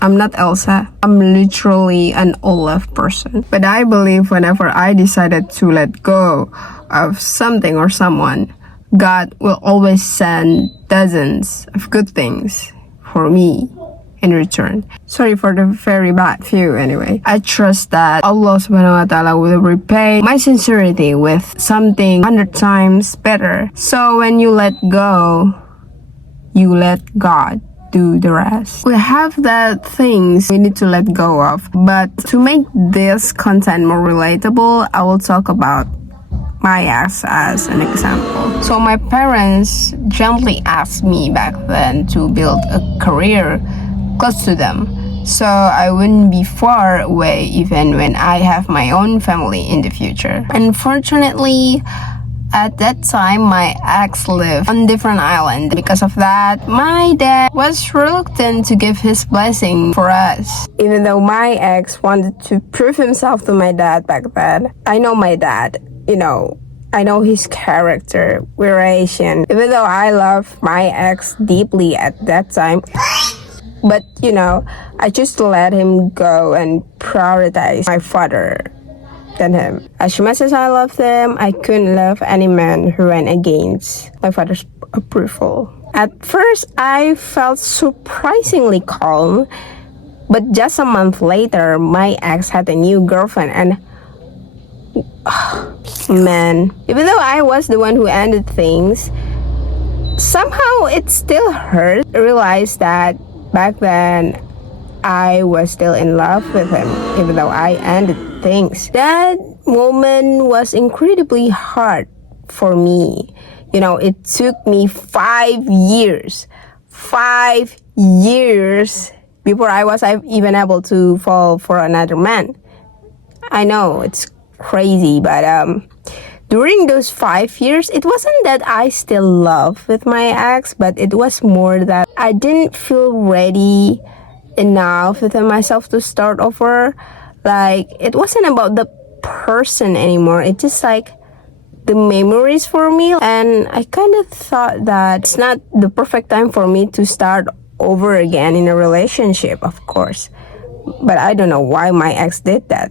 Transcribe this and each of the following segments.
I'm not Elsa. I'm literally an Olaf person. But I believe whenever I decided to let go of something or someone, God will always send dozens of good things for me in return. Sorry for the very bad view anyway. I trust that Allah subhanahu wa ta'ala will repay my sincerity with something 100 times better. So when you let go, you let God do the rest. We have the things we need to let go of, but to make this content more relatable, I will talk about my ex as an example. So my parents gently asked me back then to build a career close to them, so I wouldn't be far away even when I have my own family in the future. Unfortunately, at that time, my ex lived on a different island. Because of that, my dad was reluctant to give his blessing for us. Even though my ex wanted to prove himself to my dad back then, I know my dad, I know his character. We're Asian. Even though I love my ex deeply at that time, but I just let him go and prioritize my father than him. As much as I loved him, I couldn't love any man who went against my father's approval. At first, I felt surprisingly calm, but just a month later, my ex had a new girlfriend and man, even though I was the one who ended things, somehow it still hurt. I realized that back then, I was still in love with him, even though I ended things. That moment was incredibly hard for me. It took me 5 years. 5 years before I was even able to fall for another man. I know, it's crazy, but during those 5 years, it wasn't that I still love with my ex, but it was more that I didn't feel ready enough within myself to start over. Like, it wasn't about the person anymore. It's just like the memories for me. And I kind of thought that it's not the perfect time for me to start over again in a relationship, of course. But I don't know why my ex did that.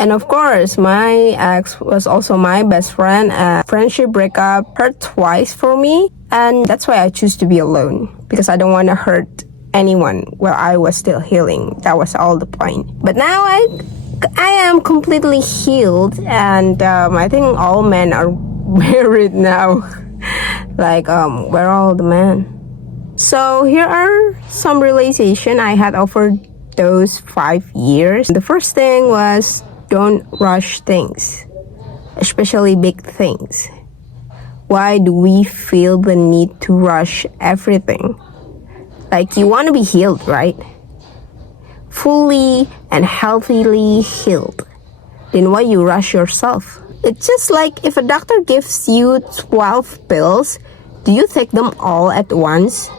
And of course, my ex was also my best friend. Friendship breakup hurt twice for me. And that's why I choose to be alone. Because I don't want to hurt anyone while I was still healing. That was all the point. But now I am completely healed. And I think all men are married now. Like, where are all the men? So here are some realization I had over those 5 years. The first thing was, don't rush things, especially big things. Why do we feel the need to rush everything? Like, you want to be healed, right? Fully and healthily healed. Then why you rush yourself? It's just like if a doctor gives you 12 pills, do you take them all at once?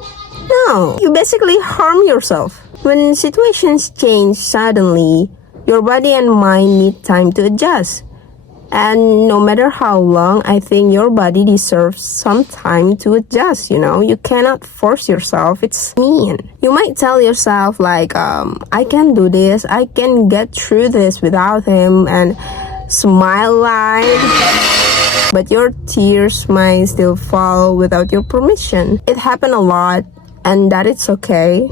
No, you basically harm yourself. When situations change suddenly, your body and mind need time to adjust. And no matter how long, I think your body deserves some time to adjust, You cannot force yourself. It's mean. You might tell yourself like, I can do this. I can get through this without him and smile wide. But your tears might still fall without your permission. It happened a lot, and that it's okay.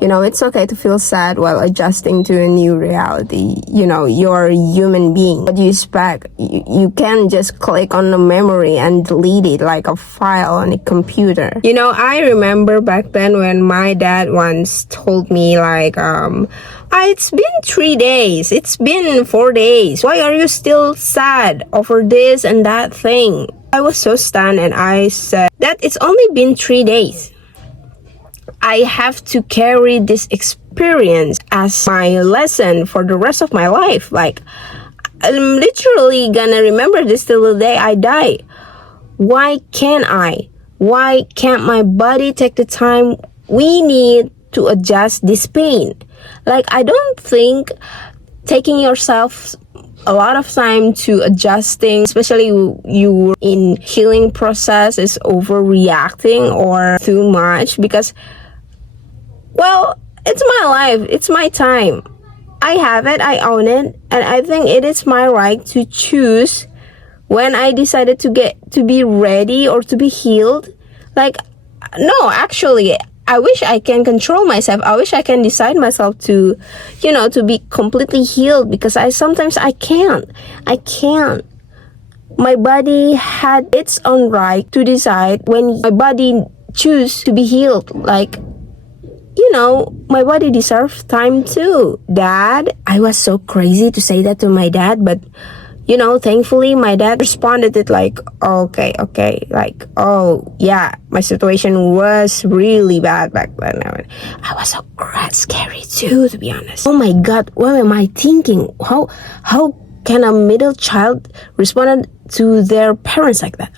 It's okay to feel sad while adjusting to a new reality. You're a human being. What do you expect? You can't just click on a memory and delete it like a file on a computer. I remember back then when my dad once told me like, it's been 3 days. It's been 4 days. Why are you still sad over this and that thing? I was so stunned and I said that it's only been 3 days. I have to carry this experience as my lesson for the rest of my life. Like, I'm literally gonna remember this till the day I die. Why can't I? Why can't my body take the time we need to adjust this pain? Like, I don't think taking yourself a lot of time to adjusting, especially you in healing process, is overreacting or too much, because, well, It's my life. It's my time. I have it. I own it. And I think it is my right to choose when I decided to be ready or to be healed. Like, no, actually, I wish I can control myself. I wish I can decide myself to, to be completely healed, because sometimes I can't. I can't. My body had its own right to decide when my body choose to be healed. Like, my body deserves time too. Dad, I was so crazy to say that to my dad, but thankfully my dad responded it like, okay, like, oh yeah, my situation was really bad back then. I was so scary too, to be honest. Oh my God, what am I thinking? How can a middle child respond to their parents like that?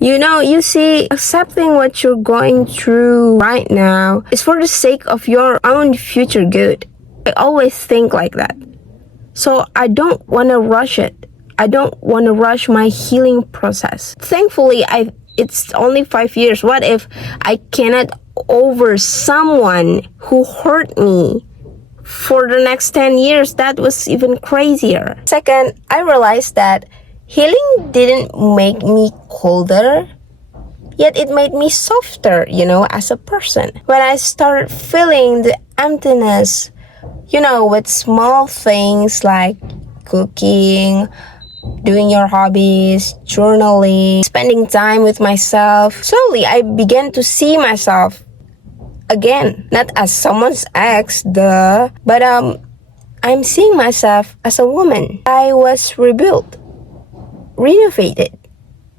You see, accepting what you're going through right now is for the sake of your own future good. I always think like that. So I don't want to rush it. I don't want to rush my healing process. Thankfully, it's only 5 years. What if I cannot over someone who hurt me for the next 10 years? That was even crazier. Second, I realized that healing didn't make me colder, yet it made me softer, as a person. When I started feeling the emptiness, with small things like cooking, doing your hobbies, journaling, spending time with myself, slowly I began to see myself again, not as someone's ex, but I'm seeing myself as a woman. I was rebuilt, renovated,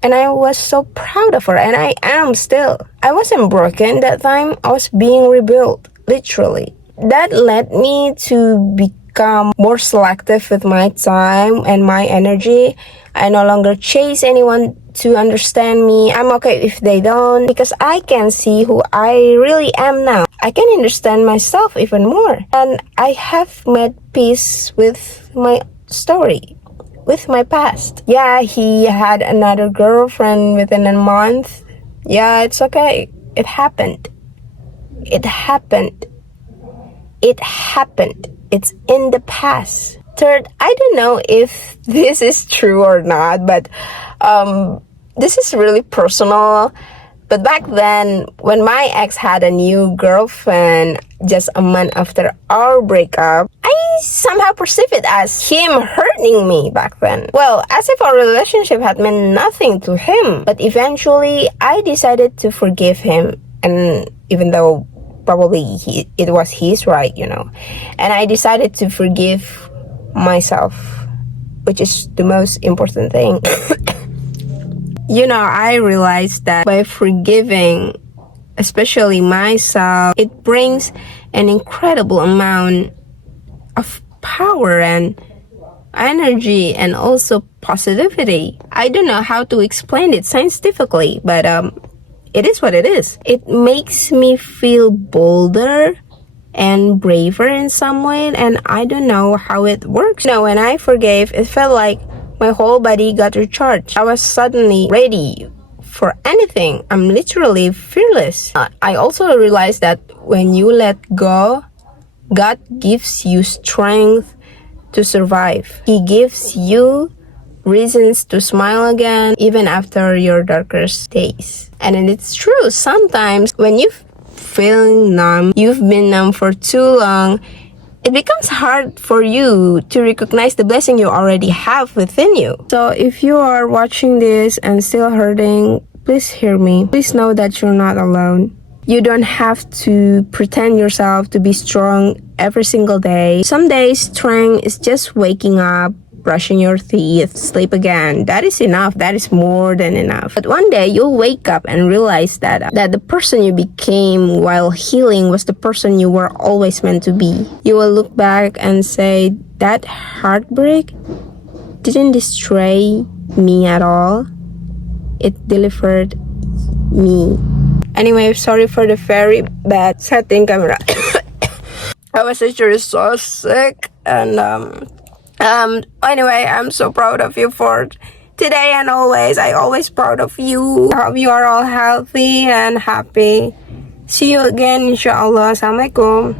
and I was so proud of her, and I am still. I wasn't broken that time. I was being rebuilt, literally. That led me to become more selective with my time and my energy. I no longer chase anyone to understand me. I'm okay if they don't, because I can see who I really am now. I can understand myself even more, and I have made peace with my story, with my past. Yeah, he had another girlfriend within a month. Yeah, it's okay. It happened. It's in the past. Third, I don't know if this is true or not, but this is really personal. But back then, when my ex had a new girlfriend just a month after our breakup, I somehow perceived it as him hurting me back then. Well, as if our relationship had meant nothing to him. But eventually, I decided to forgive him. And even though probably it was his right, And I decided to forgive myself, which is the most important thing. I realized that by forgiving, especially myself, it brings an incredible amount of power and energy and also positivity. I don't know how to explain it scientifically, but it is what it is. It makes me feel bolder and braver in some way, and I don't know how it works. When I forgave, it felt like my whole body got recharged. I was suddenly ready for anything. I'm literally fearless. I also realized that when you let go, God gives you strength to survive. He gives you reasons to smile again, even after your darkest days. And it's true, sometimes when you feel numb, you've been numb for too long, it becomes hard for you to recognize the blessing you already have within you. So if you are watching this and still hurting, please hear me. Please know that you're not alone. You don't have to pretend yourself to be strong every single day. Some days strength is just waking up, brushing your teeth, sleep again. That is enough. That is more than enough. But one day you'll wake up and realize that the person you became while healing was the person you were always meant to be. You will look back and say, that heartbreak didn't destroy me at all. It delivered me. Anyway, sorry for the very bad setting camera. I was actually so sick, and anyway, I'm so proud of you for today and always. I always proud of you. I hope you are all healthy and happy. See you again, inshallah. Assalamualaikum.